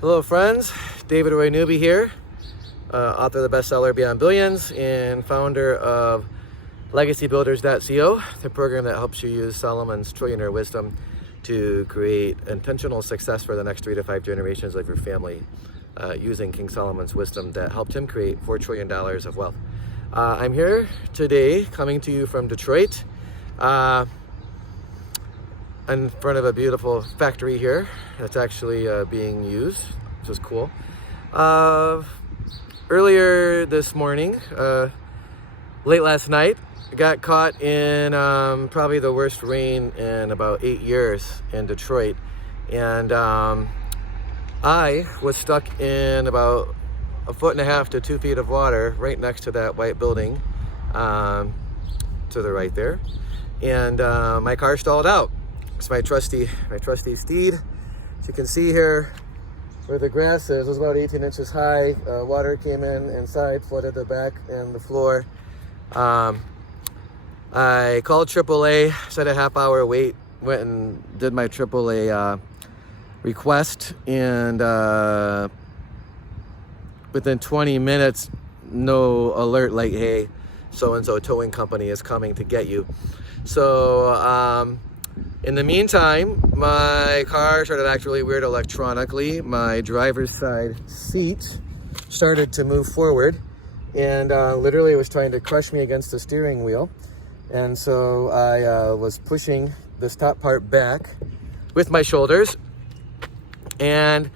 Hello friends, David Roy Newby here, author of the bestseller Beyond Billions and founder of LegacyBuilders.co, the program that helps you use Solomon's trillionaire wisdom to create intentional success for the next 3 to 5 generations of your family using King Solomon's wisdom that helped him create $4 trillion of wealth. I'm here today coming to you from Detroit in front of a beautiful factory here that's actually being used, which is cool. Earlier this morning, late last night, got caught in probably the worst rain in about 8 years in Detroit, and I was stuck in about 1.5 to 2 feet of water right next to that white building to the right there, and my car stalled out. It's my trusty steed. As you can see here where the grass is, it was about 18 inches high. Water came in inside, flooded the back and the floor. I called AAA, set a half-hour wait, went and did my AAA request, and within 20 minutes, no alert like, hey, so-and-so towing company is coming to get you. So in the meantime, my car started acting really weird electronically. My driver's side seat started to move forward, and literally it was trying to crush me against the steering wheel. And so I was pushing this top part back with my shoulders, and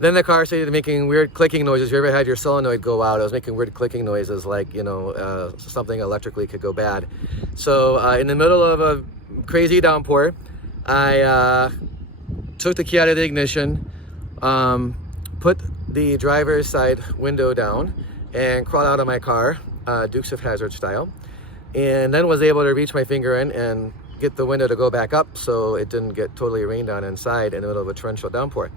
then the car started making weird clicking noises. You ever had your solenoid go out? It was making weird clicking noises, like, you know, something electrically could go bad. So in the middle of a crazy downpour, I took the key out of the ignition, put the driver's side window down, and crawled out of my car, Dukes of Hazzard style, and then was able to reach my finger in and get the window to go back up so it didn't get totally rained on inside in the middle of a torrential downpour.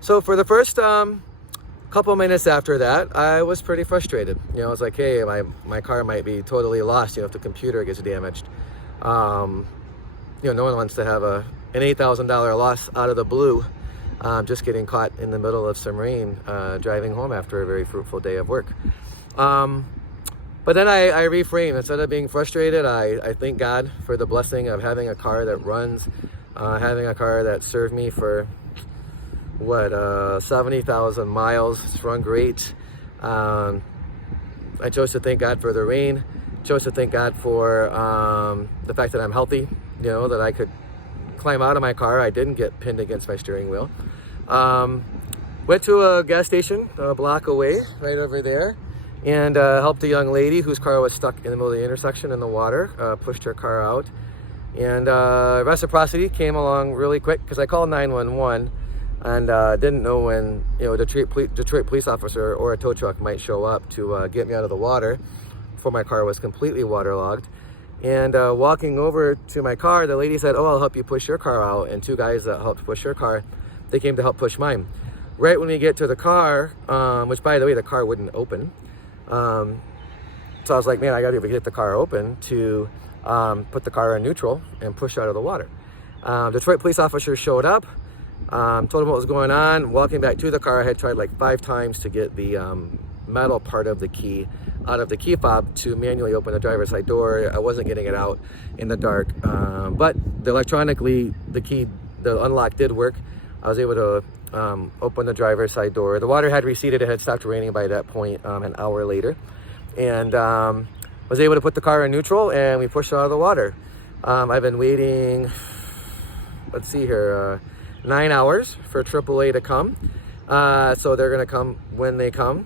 So for the first couple minutes after that, I was pretty frustrated. You know, I was like, hey, my car might be totally lost, you know, if the computer gets damaged. You know, no one wants to have an $8,000 loss out of the blue, just getting caught in the middle of some rain, driving home after a very fruitful day of work. But then I reframed. Instead of being frustrated, I thank God for the blessing of having a car that runs, having a car that served me for, 70,000 miles. It's run great. I chose to thank God for the rain. Chose to thank God for the fact that I'm healthy, you know, that I could climb out of my car. I didn't get pinned against my steering wheel. Went to a gas station a block away, right over there, and helped a young lady whose car was stuck in the middle of the intersection in the water, pushed her car out. And reciprocity came along really quick because I called 911 and didn't know when, you know, Detroit police officer or a tow truck might show up to get me out of the water before my car was completely waterlogged. And walking over to my car, the lady said, oh, I'll help you push your car out. And 2 guys that helped push her car, they came to help push mine. Right when we get to the car, which by the way, the car wouldn't open. So I was like, man, I got to be able to get the car open to put the car in neutral and push out of the water. Detroit police officer showed up, told him what was going on. Walking back to the car, I had tried like 5 times to get the metal part of the key out of the key fob to manually open the driver's side door. I wasn't getting it out in the dark, but electronically the unlock did work. I was able to open the driver's side door. The water had receded. It had stopped raining by that point an hour later, and was able to put the car in neutral, and we pushed it out of the water. I've been waiting, let's see here, 9 hours for AAA to come. So they're gonna come when they come.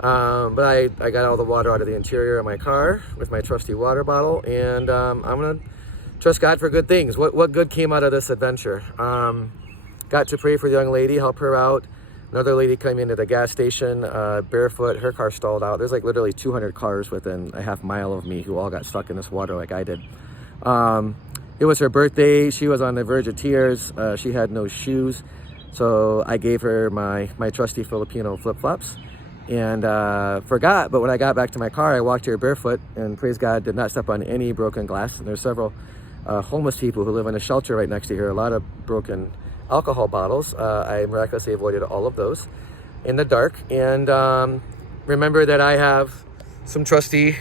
But I got all the water out of the interior of my car with my trusty water bottle, and I'm gonna trust God for good things. What good came out of this adventure? Got to pray for the young lady, help her out. Another lady came into the gas station barefoot. Her car stalled out. There's like literally 200 cars within a half mile of me who all got stuck in this water like I did. It was her birthday. She was on the verge of tears. She had no shoes. So I gave her my trusty Filipino flip-flops and forgot. But when I got back to my car, I walked here barefoot and praise God, did not step on any broken glass. And there's several homeless people who live in a shelter right next to here. A lot of broken alcohol bottles. I miraculously avoided all of those in the dark. And remember that I have some trusty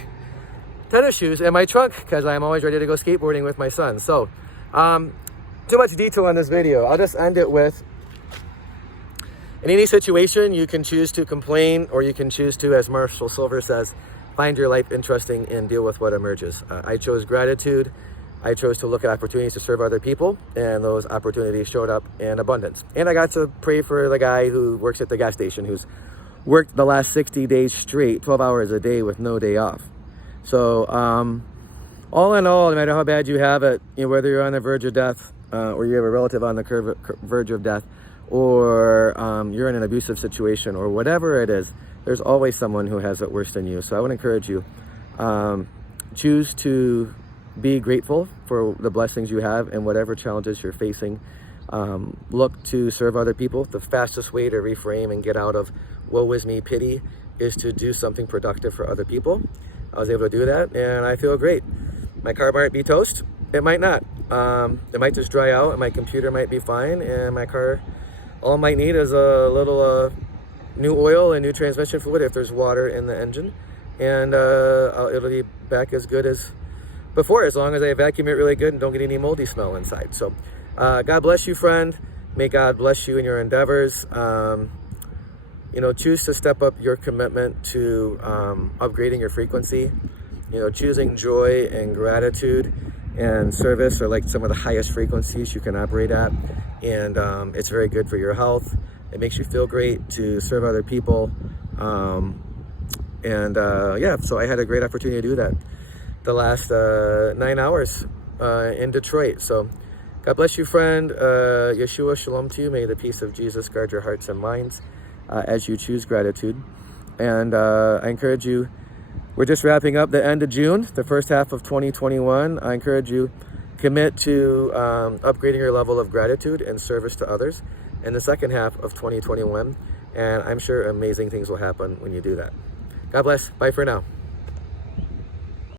tennis shoes in my trunk because I'm always ready to go skateboarding with my son. So too much detail on this video. I'll just end it with, in any situation, you can choose to complain, or you can choose to, as Marshall Silver says, find your life interesting and deal with what emerges. I chose gratitude. I chose to look at opportunities to serve other people, and those opportunities showed up in abundance. And I got to pray for the guy who works at the gas station, who's worked the last 60 days straight, 12 hours a day with no day off. So all in all, no matter how bad you have it, whether you're on the verge of death, or you have a relative on the verge of death, or you're in an abusive situation, or whatever it is, there's always someone who has it worse than you. So I would encourage you, choose to be grateful for the blessings you have and whatever challenges you're facing. Look to serve other people. The fastest way to reframe and get out of woe is me pity is to do something productive for other people. I was able to do that, and I feel great. My car might be toast. It might not. It might just dry out, and my computer might be fine, and my car, all it might need is a little new oil and new transmission fluid if there's water in the engine, and it'll be back as good as before, as long as I vacuum it really good and don't get any moldy smell inside. So God bless you, friend. May God bless you in your endeavors. Choose to step up your commitment to upgrading your frequency. Choosing joy and gratitude and service are like some of the highest frequencies you can operate at, and it's very good for your health. It makes you feel great to serve other people, so I had a great opportunity to do that the last 9 hours in Detroit. So God bless you, friend. Yeshua shalom to you. May the peace of Jesus guard your hearts and minds as you choose gratitude. And I encourage you, we're just wrapping up the end of June, the first half of 2021. I encourage you, commit to upgrading your level of gratitude and service to others in the second half of 2021. And I'm sure amazing things will happen when you do that. God bless. Bye for now.